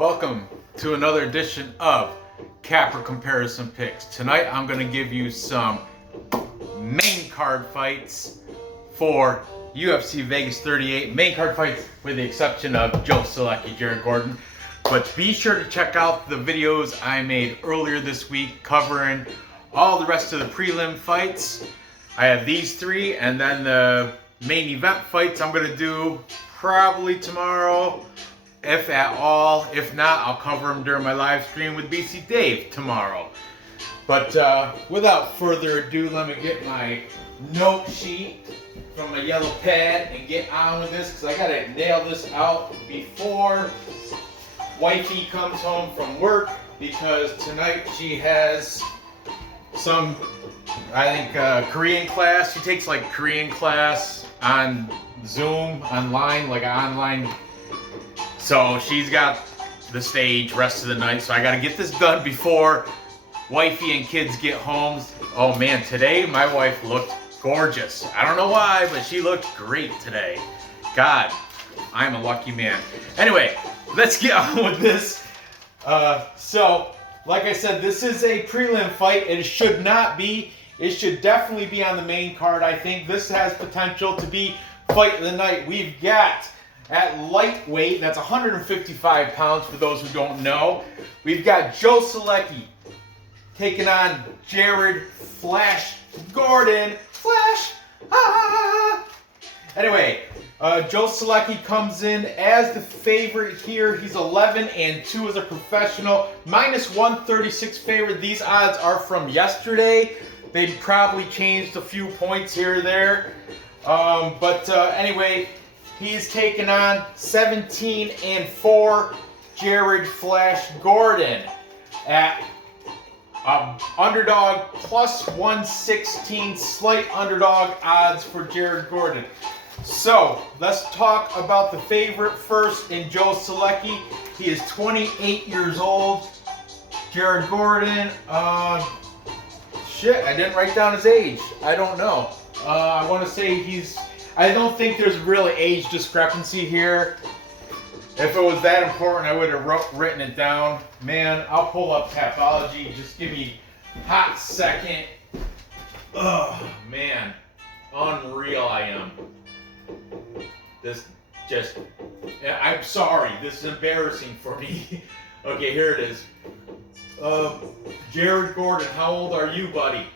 Welcome to another edition of Capper Comparison Picks. Tonight I'm going to give you some main card fights for UFC Vegas 38. Main card fights with the exception of Joe Solecki, Jared Gordon. But be sure to check out the videos I made earlier this week covering all the rest of the prelim fights. I have these three, and then the main event fights I'm going to do probably tomorrow, if at all. If not, I'll cover them during my live stream with BC Dave tomorrow. But without further ado, let me get my note sheet from my yellow pad and get on with this, because I got to nail this out before wifey comes home from work, because tonight she has some, I think, Korean class. She takes like Korean class on Zoom, online, like online. So she's got the stage rest of the night. So I got to get this done before wifey and kids get home. Oh man, today my wife looked gorgeous. I don't know why, but she looked great today. God, I'm a lucky man. Anyway, let's get on with this. So, like I said, this is a prelim fight. It should not be. It should definitely be on the main card. I think this has potential to be fight of the night. We've got, at lightweight, that's 155 pounds for those who don't know, we've got Joe Solecki taking on Jared Flash Gordon. Flash! Ah! Anyway, Joe Solecki comes in as the favorite here. He's 11-2 as a professional, minus 136 favorite. These odds are from yesterday. They'd probably changed a few points here or there. Anyway, he's taking on 17-4 Jared Flash Gordon at underdog plus 116, slight underdog odds for Jared Gordon. So let's talk about the favorite first in Joe Solecki. He is 28 years old. Jared Gordon, shit, I didn't write down his age. I don't know. I want to say I don't think there's really age discrepancy here. If it was that important, I would have written it down. Man, I'll pull up Tapology. Just give me a hot second. Oh, man. Unreal I am. I'm sorry. This is embarrassing for me. Okay, here it is. Jared Gordon, how old are you, buddy?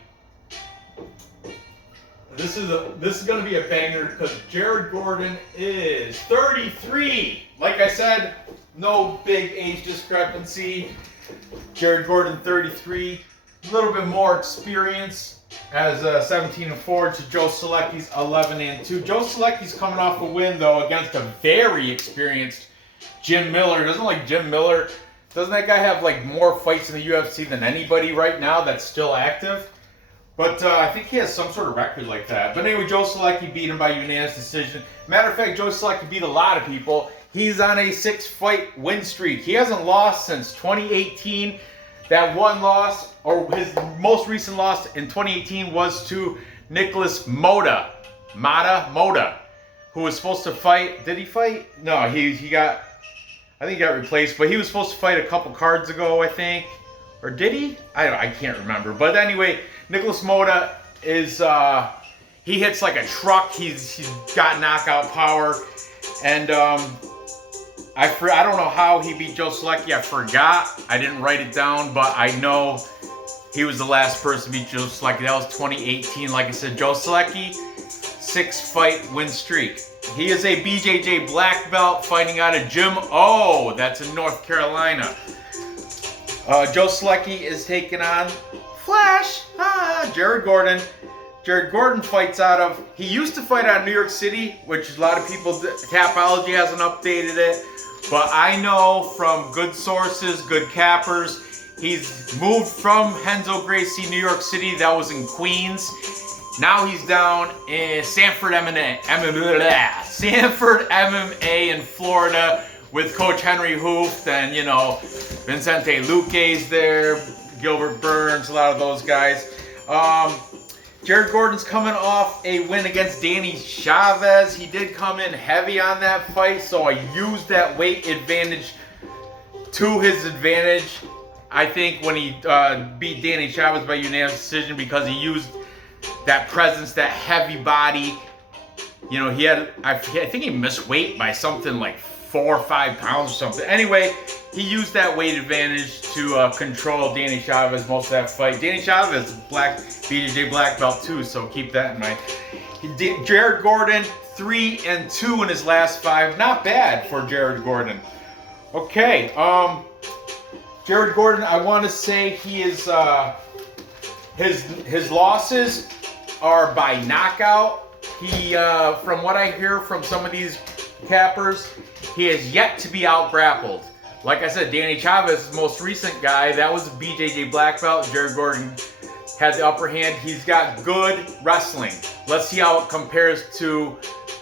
This is going to be a banger because Jared Gordon is 33. Like I said, no big age discrepancy. Jared Gordon, 33. A little bit more experience as 17-4 to Joe Solecki's 11-2. Joe Solecki's coming off a win, though, against a very experienced Jim Miller. Jim Miller, doesn't that guy have like more fights in the UFC than anybody right now that's still active? But I think he has some sort of record like that. But anyway, Joe Solecki beat him by unanimous decision. Matter of fact, Joe Solecki beat a lot of people. He's on a 6-fight win streak. He hasn't lost since 2018. That one loss, or his most recent loss in 2018, was to Nicholas Mota, who was supposed to fight. Did he fight? No, I think he got replaced. But he was supposed to fight a couple cards ago, I think. Or did he? I can't remember. But anyway, Nicholas Mota is, he hits like a truck. He's got knockout power. And I don't know how he beat Joe Solecki. I forgot. I didn't write it down, but I know he was the last person to beat Joe Solecki. That was 2018. Like I said, Joe Solecki, 6-fight win streak. He is a BJJ black belt fighting out of Gym O. That's in North Carolina. Joe Solecki is taking on Flash, Jared Gordon. Jared Gordon fights he used to fight out of New York City, which a lot of people, Capology hasn't updated it. But I know from good sources, good cappers, he's moved from Renzo Gracie, New York City. That was in Queens. Now he's down in Sanford MMA in Florida with Coach Henry Hooft and, Vincente Luque's there, Gilbert Burns, a lot of those guys. Jared Gordon's coming off a win against Danny Chavez. He did come in heavy on that fight, so I used that weight advantage to his advantage. I think when he beat Danny Chavez by unanimous decision, because he used that presence, that heavy body. You know, he had, I think he missed weight by something like 4 or 5 pounds or something. Anyway, he used that weight advantage to control Danny Chavez most of that fight. Danny Chavez, BJJ black belt too, so keep that in mind. Jared Gordon, 3-2 in his last 5. Not bad for Jared Gordon. Okay, Jared Gordon, I want to say he is, his losses are by knockout. He, from what I hear from some of these cappers, he has yet to be out-grappled. Like I said, Danny Chavez, his most recent guy, that was a BJJ black belt. Jared Gordon had the upper hand. He's got good wrestling. Let's see how it compares to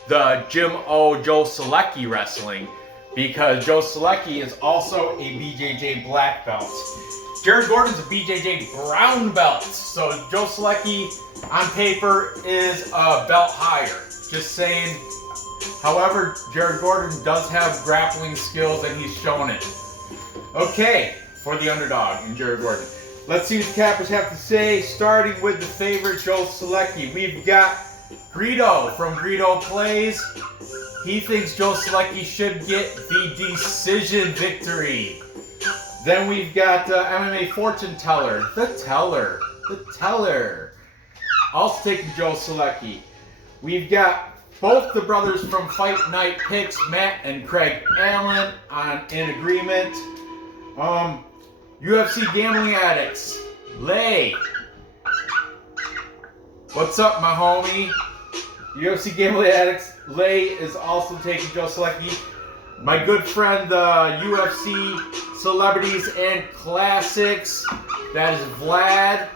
the Jim O. Joe Solecki wrestling, because Joe Solecki is also a BJJ black belt. Jared Gordon's a BJJ brown belt, so Joe Solecki on paper is a belt higher. Just saying. However, Jared Gordon does have grappling skills and he's shown it. Okay, for the underdog in Jared Gordon. Let's see what the cappers have to say, starting with the favorite, Joe Solecki. We've got Greedo from Greedo Plays. He thinks Joe Solecki should get the decision victory. Then we've got MMA fortune teller, the teller, also taking Joe Solecki. We've got both the brothers from Fight Night Picks, Matt and Craig Allen, in agreement. UFC gambling addicts, Lay. What's up, my homie? UFC gambling addicts, Lay is also taking Joe Solecki. My good friend, the UFC Celebrities and Classics, that is Vlad,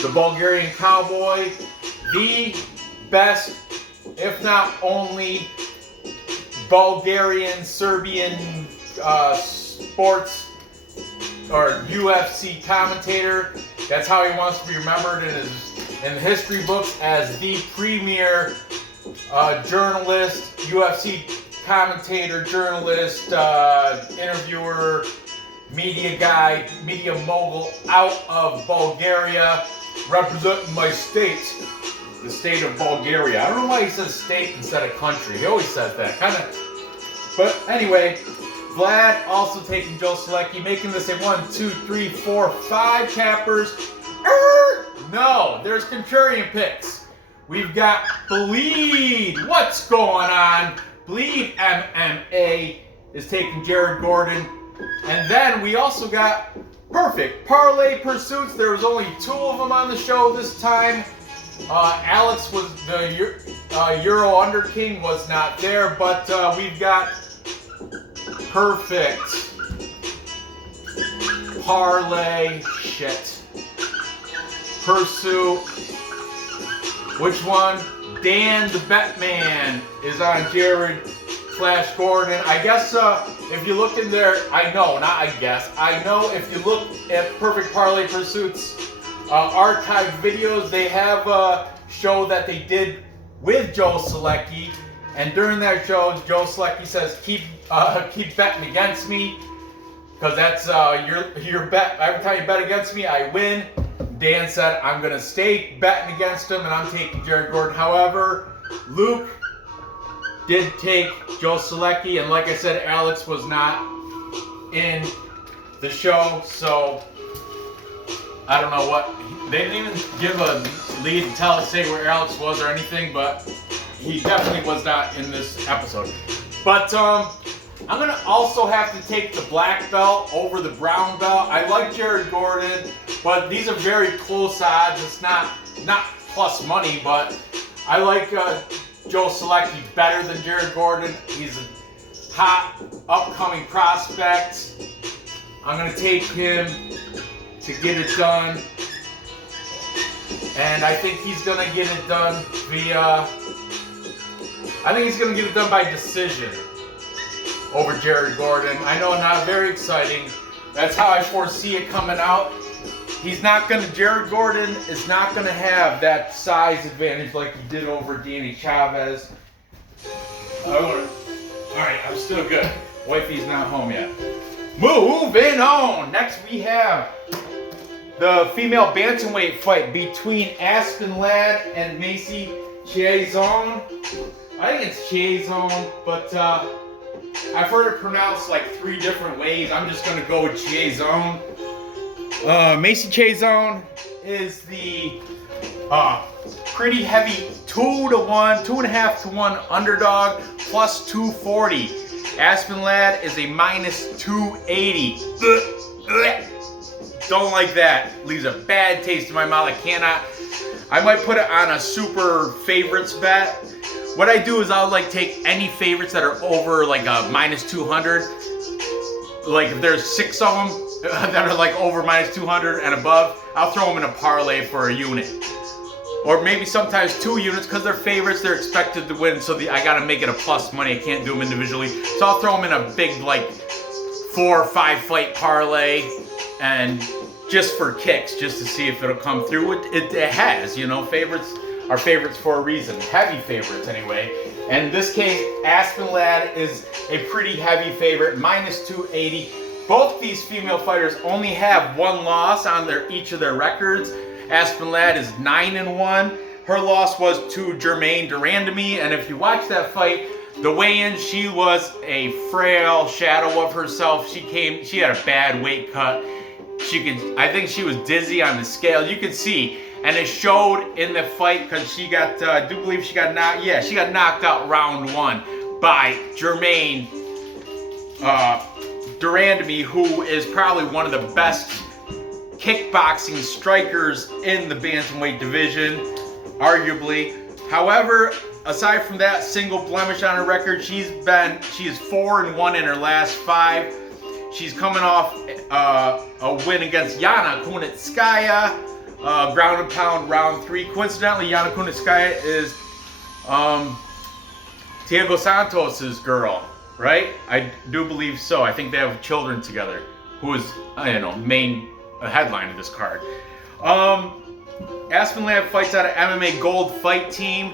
the Bulgarian Cowboy, the best, if not only, Bulgarian, Serbian sports or UFC commentator. That's how he wants to be remembered in the history books, as the premier journalist, UFC commentator, journalist, interviewer, media guy, media mogul out of Bulgaria, representing my state, the state of Bulgaria. I don't know why he says state instead of country. He always says that, kind of. But anyway, Vlad also taking Joe Solecki, making this a 1, 2, 3, 4, 5 cappers. No, there's contrarian picks. We've got Bleed. What's going on? Bleed MMA is taking Jared Gordon. And then we also got Perfect Parlay Pursuits. There was only 2 of them on the show this time. Alex was the Euro Under King was not there, but we've got Perfect Parlay Pursuit. Which one? Dan the Batman is on Jared / Gordon. I guess if you look in there, I know if you look at Perfect Parlay Pursuits archive videos, they have a show that they did with Joe Solecki, and during that show, Joe Solecki says, keep betting against me, because that's your bet. Every time you bet against me, I win. Dan said, I'm going to stay betting against him, and I'm taking Jared Gordon. However, Luke did take Joe Solecki, and like I said, Alex was not in the show, so I don't know what. They didn't even give a lead and say where Alex was or anything, but he definitely was not in this episode. But I'm going to also have to take the black belt over the brown belt. I like Jared Gordon, but these are very close odds. It's not plus money, but I like Joe Solecki better than Jared Gordon. He's a hot, upcoming prospect. I'm going to take him to get it done. And I think he's going to get it done by decision over Jared Gordon. I know, not very exciting. That's how I foresee it coming out. Jared Gordon is not going to have that size advantage like he did over Danny Chavez. Alright, I'm still good. Wifey's not home yet. Moving on. Next we have the female bantamweight fight between Aspen Ladd and Macy Chiasson. I think it's Chiasson, but I've heard it pronounced like 3 different ways. I'm just gonna go with Chiasson. Macy Chiasson is the pretty heavy 2-to-1, 2.5-to-1 underdog, plus 240. Aspen Ladd is a minus 280. Don't like that. Leaves a bad taste in my mouth. I might put it on a super favorites bet. What I do is I'll like take any favorites that are over like a minus 200. Like if there's 6 of them that are like over minus 200 and above, I'll throw them in a parlay for a unit. Or maybe sometimes 2 units because they're favorites, they're expected to win, so I gotta make it a plus money. I can't do them individually. So I'll throw them in a big like 4 or 5 fight parlay and just for kicks, just to see if it'll come through. It has, you know, favorites are favorites for a reason. Heavy favorites anyway. And in this case, Aspen Ladd is a pretty heavy favorite, minus 280. Both these female fighters only have 1 loss on each of their records. Aspen Ladd is 9-1. Her loss was to Germaine Durandamy, and if you watch that fight, the weigh-in, she was a frail shadow of herself. She had a bad weight cut. I think she was dizzy on the scale. You could see, and it showed in the fight because she got, I do believe she got knocked. Yeah, she got knocked out round 1 by Germaine Durandamy, who is probably one of the best kickboxing strikers in the bantamweight division, arguably. However, aside from that single blemish on her record, she is 4-1 in her last 5. She's coming off a win against Yana Kunitskaya, ground and pound round 3. Coincidentally, Yana Kunitskaya is Thiago Santos's girl, right? I do believe so. I think they have children together. Who is, I don't know, main headline of this card. Aspen Ladd fights out of MMA Gold Fight Team.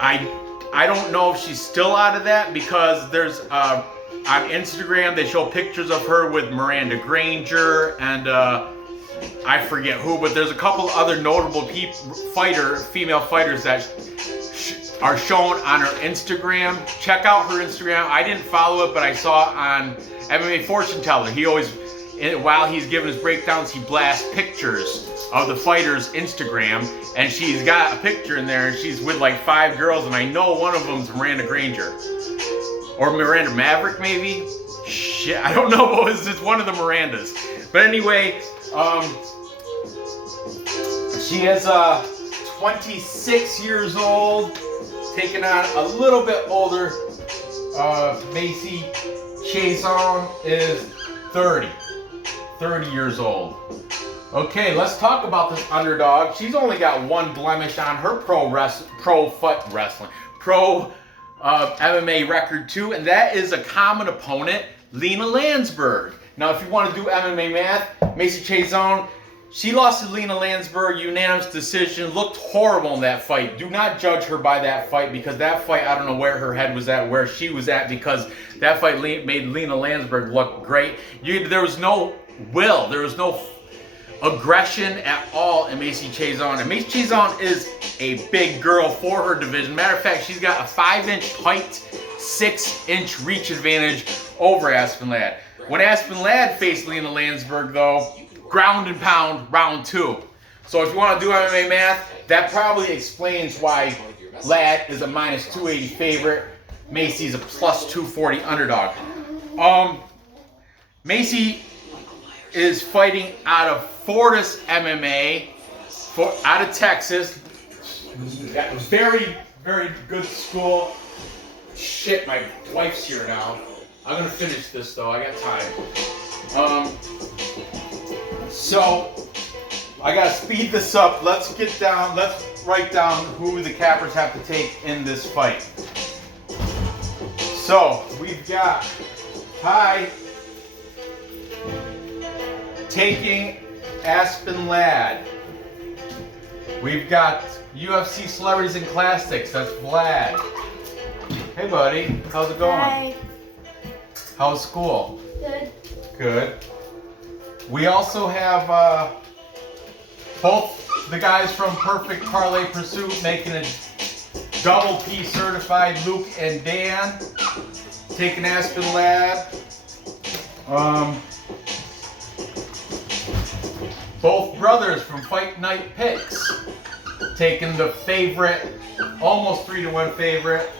I don't know if she's still out of that because there's on Instagram they show pictures of her with Miranda Granger and I forget who, but there's a couple other notable female fighters that are shown on her Instagram. Check out her Instagram. I didn't follow it, but I saw it on MMA Fortune Teller. He always, while he's giving his breakdowns, he blasts pictures of the fighters' Instagram, and she's got a picture in there, and she's with like 5 girls, and I know one of them's Miranda Granger. Or Miranda Maverick, maybe? Shit, I don't know what was just one of the Mirandas. But anyway, she is 26 years old, taking on a little bit older. Macy Chiasson is 30 years old. Okay, let's talk about this underdog. She's only got 1 blemish on her pro MMA record too, and that is a common opponent, Lena Landsberg. Now, if you want to do MMA math, Macy Chiasson, she lost to Lena Landsberg, unanimous decision, looked horrible in that fight. Do not judge her by that fight, because that fight, I don't know where her head was at, where she was at, because that fight made Lena Landsberg look great. There was no will, there was no aggression at all in Macy Chiasson. And Macy Chiasson is a big girl for her division. Matter of fact, she's got a 5-inch height, 6-inch reach advantage over Aspen Ladd. When Aspen Ladd faced Lena Landsberg, though, ground and pound round 2. So if you want to do MMA math, that probably explains why Ladd is a minus 280 favorite. Macy's a plus 240 underdog. Macy is fighting out of Fortis MMA, out of Texas. Very, very good school. Shit, my wife's here now. I'm gonna finish this though, I got time. So, I gotta speed this up. Let's write down who the cappers have to take in this fight. So, we've got Ty taking Aspen Ladd. We've got UFC Celebrities and Classics, that's Vlad. Hey buddy, how's it going? Hi. How's school? Good. Good. We also have both the guys from Perfect Parlay Pursuit making a double P certified, Luke and Dan, taking Aspen Lad. Both brothers from Fight Night Picks, taking the favorite, almost 3-1 favorite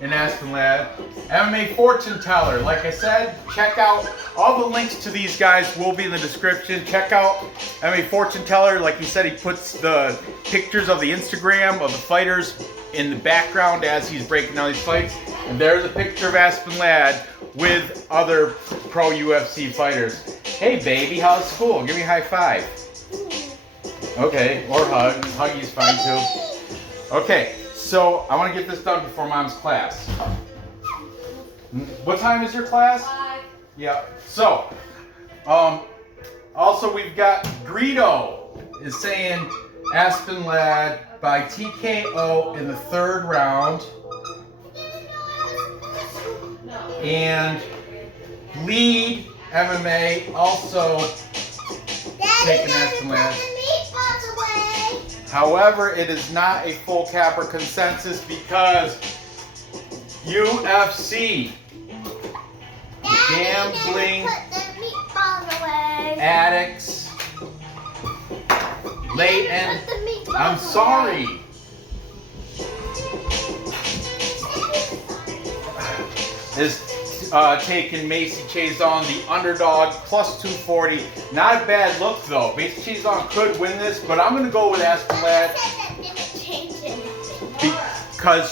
in Aspen Lad. MMA Fortune Teller, like I said, check out all the links to these guys will be in the description. Check out MMA Fortune Teller. Like he said, he puts the pictures of the Instagram of the fighters in the background as he's breaking down these fights. And there's a picture of Aspen Lad with other pro UFC fighters. Hey baby, how's school? Give me a high five. Okay, or hug. Huggy's fine too. Okay, so I want to get this done before Mom's class. What time is your class? 5. Yeah. So, also we've got Greedo is saying Aspen Lad by TKO in the 3rd round. And Lead MMA also taking Aspen Lad. However, it is not a full capper consensus because UFC gambling addicts late and I'm sorry. Is taking Macy Chiasson, the underdog, plus 240. Not a bad look though. Macy Chiasson could win this, but I'm gonna go with Aspen Lad because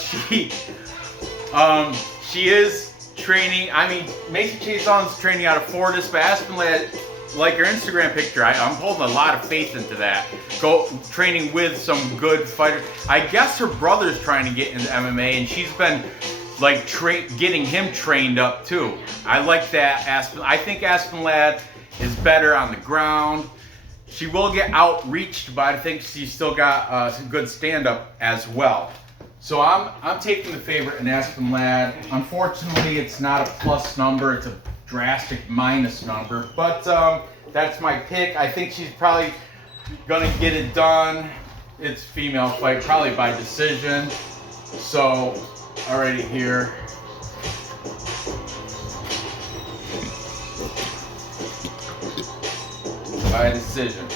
she is training. I mean, Macy Chiasson's training out of Fortis, but Aspen Lad, like your Instagram picture, I'm holding a lot of faith into that. Go training with some good fighters. I guess her brother's trying to get into MMA, and she's been like getting him trained up too. I like that. I think Aspen Lad is better on the ground. She will get outreached, but I think she's still got some good stand-up as well. So I'm taking the favorite in Aspen Lad. Unfortunately, it's not a plus number. It's a drastic minus number. But that's my pick. I think she's probably gonna get it done. It's a female fight, probably by decision. So already here. By decision.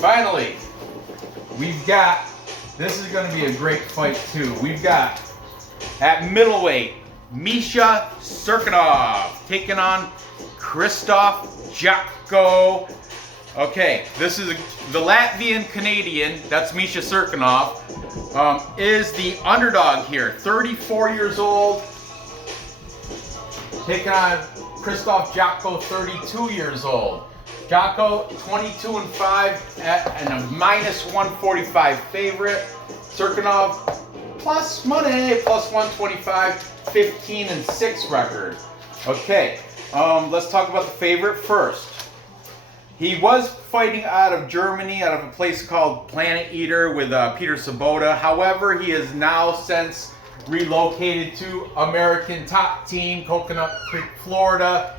Finally, we've got, this is going to be a great fight too. We've got at middleweight, Misha Cirkunov taking on Krzysztof Jotko. Okay, this is the Latvian Canadian, that's Misha Cirkunov, is the underdog here. 34 years old, taking on Krzysztof Jotko, 32 years old. Jotko, 22-5 and a minus 145 favorite. Cirkunov, plus money, plus 125, 15-6 record. Okay, let's talk about the favorite first. He was fighting out of Germany, out of a place called Planet Eater with Peter Sabota. However, he has now since relocated to American Top Team, Coconut Creek, Florida.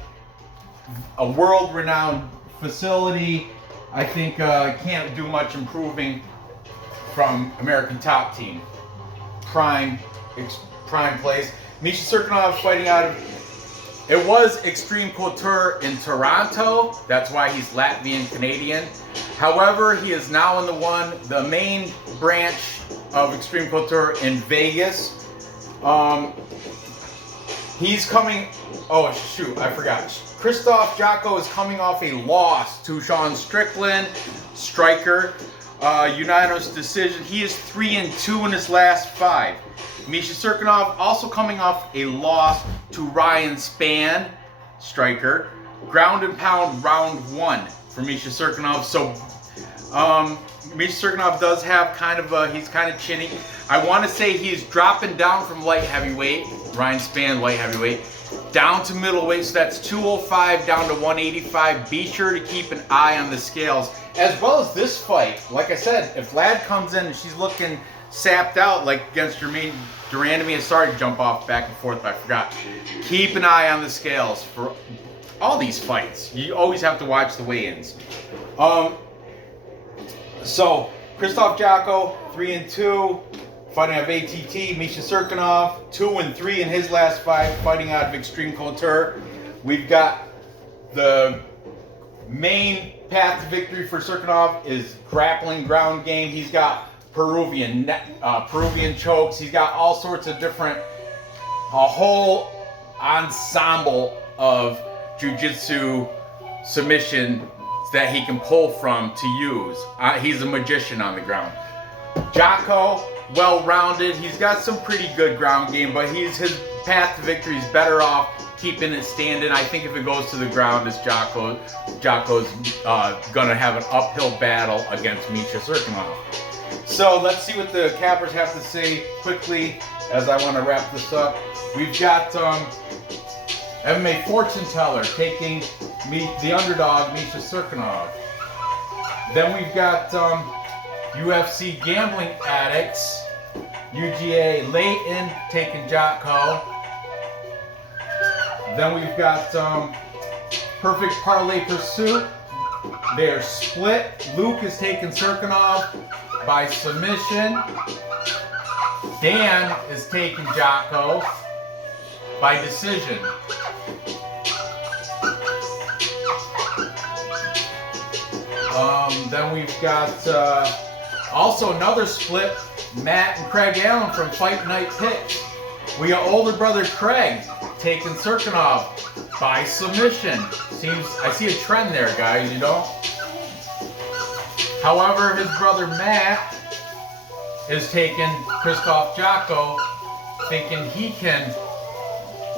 A world-renowned facility. I think can't do much improving from American Top Team. Prime place. Misha Cirkunov fighting out of, it was Extreme Couture in Toronto. That's why he's Latvian Canadian. However, he is now in the main branch of Extreme Couture in Vegas. He's coming, oh shoot, I forgot. Krzysztof Jotko is coming off a loss to Sean Strickland, striker, unanimous decision. He is 3-2 in his last 5. Misha Cirkunov also coming off a loss to Ryan Spann, striker. Ground and pound round 1 for Misha Cirkunov. So Misha Cirkunov does have kind of he's kind of chinny. I want to say he's dropping down from light heavyweight, Ryan Spann light heavyweight, down to middleweight. So that's 205 down to 185. Be sure to keep an eye on the scales. As well as this fight, like I said, if Lad comes in and she's looking sapped out like against Jermaine Durandamy. Sorry to jump off back and forth, but I forgot. Keep an eye on the scales for all these fights. You always have to watch the weigh-ins. So Krzysztof Jotko 3-2, fighting out of ATT. Misha Cirkunov 2-3 in his last fight, fighting out of Extreme Couture. We've got the main path to victory for Cirkunov is grappling, ground game. He's got Peruvian chokes. He's got all sorts of different, a whole ensemble of jiu-jitsu submission that he can pull from to use. He's a magician on the ground. Jotko, well-rounded. He's got some pretty good ground game, but his path to victory is better off keeping it standing. I think if it goes to the ground, Jotko's gonna have an uphill battle against Misha Cirkunov. So let's see what the cappers have to say quickly as I want to wrap this up. We've got MMA fortune teller taking the underdog Misha Cirkunov. Then we've got UFC gambling addicts UGA Layton taking Jotko. Then we've got Perfect Parlay Pursuit. They're split. Luke is taking Cirkunov by submission. Dan is taking Jotko by decision. Then we've got also another split. Matt and Craig Allen from Fight Night Picks. We got older brother Craig taking Cirkunov by submission. I see a trend there, guys, you know? However, his brother Matt is taking Krzysztof Jotko, thinking he can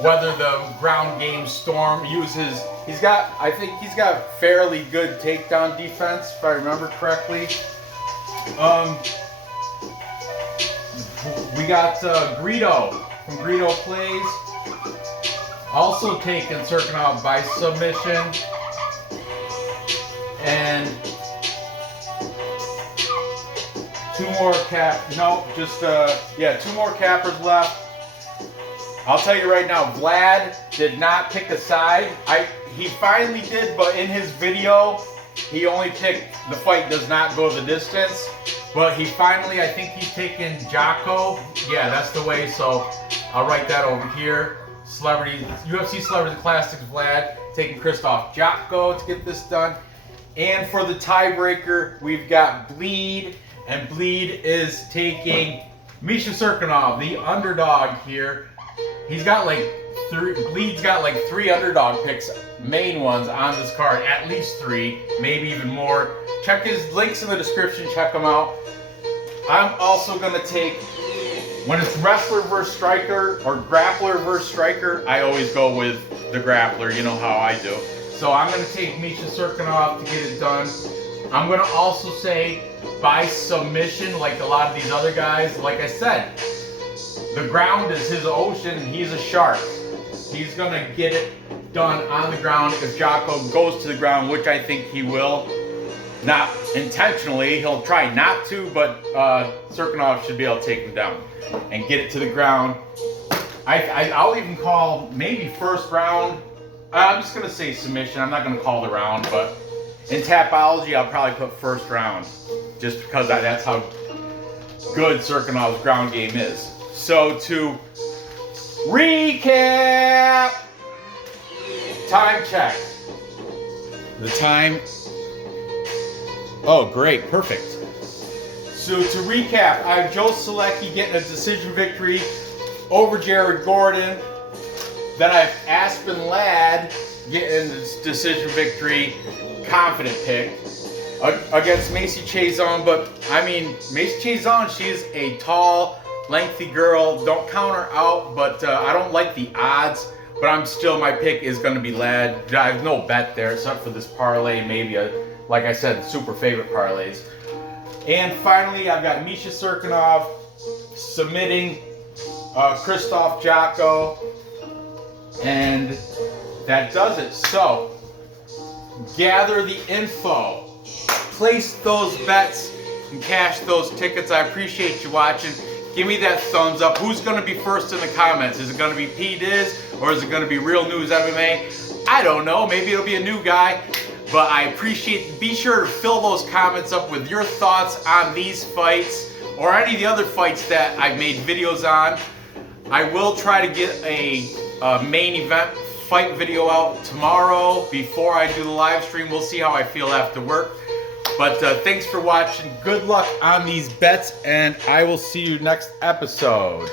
weather the ground game storm, I think he's got fairly good takedown defense, if I remember correctly. We got Greedo from Greedo Plays, also taking Cirkunov by submission. And two more cappers left. I'll tell you right now, Vlad did not pick a side. He finally did, but in his video, he only picked the fight does not go the distance. But he finally, I think he's taking Jotko. Yeah, that's the way, so I'll write that over here. UFC Celebrity Classics Vlad taking Krzysztof Jotko to get this done. And for the tiebreaker, we've got Bleed, and Bleed is taking Misha Cirkunov, the underdog here. Bleed's got like three underdog picks, main ones on this card, at least three, maybe even more. Check his links in the description, check them out. I'm also gonna take, when it's wrestler versus striker or grappler versus striker, I always go with the grappler, you know how I do. So I'm gonna take Misha Cirkunov to get it done. I'm gonna also say by submission, like a lot of these other guys. Like I said, the ground is his ocean, and he's a shark. He's gonna get it done on the ground if Jotko goes to the ground, which I think he will. Not intentionally, he'll try not to, but Cirkunov should be able to take him down and get it to the ground. I'll even call maybe first round. I'm just gonna say submission. I'm not gonna call the round, but in Tapology, I'll probably put first round, just because that's how good Cirkunov's ground game is. So to recap, time check. The time. Oh, great, perfect. So to recap, I have Joe Solecki getting a decision victory over Jared Gordon. Then I have Aspen Ladd getting a decision victory, confident pick, against Macy Chiasson. But I mean, Macy Chiasson, she's a tall, lengthy girl. Don't count her out, but I don't like the odds. But my pick is going to be Ladd. I have no bet there except for this parlay, maybe like I said, super favorite parlays. And finally, I've got Misha Cirkunov submitting Krzysztof Jotko. And that does it. So, gather the info. Place those bets and cash those tickets. I appreciate you watching. Give me that thumbs up. Who's going to be first in the comments? Is it going to be P. Diz or is it going to be Real News MMA? I don't know. Maybe it'll be a new guy. But I appreciate, be sure to fill those comments up with your thoughts on these fights or any of the other fights that I've made videos on. I will try to get a main event fight video out tomorrow before I do the live stream. We'll see how I feel after work. But thanks for watching. Good luck on these bets, and I will see you next episode.